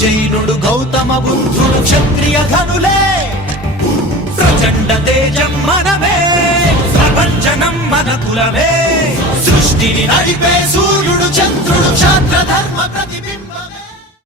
జైనుడు గౌతమ బుద్ధుడు క్షత్రియ ఘనులే ప్రచండ తేజం మనమే ప్రపంచనం మన కులమే సృష్టిని నడిపే సూర్యుడు చంద్రుడు క్షాత్ర ధర్మ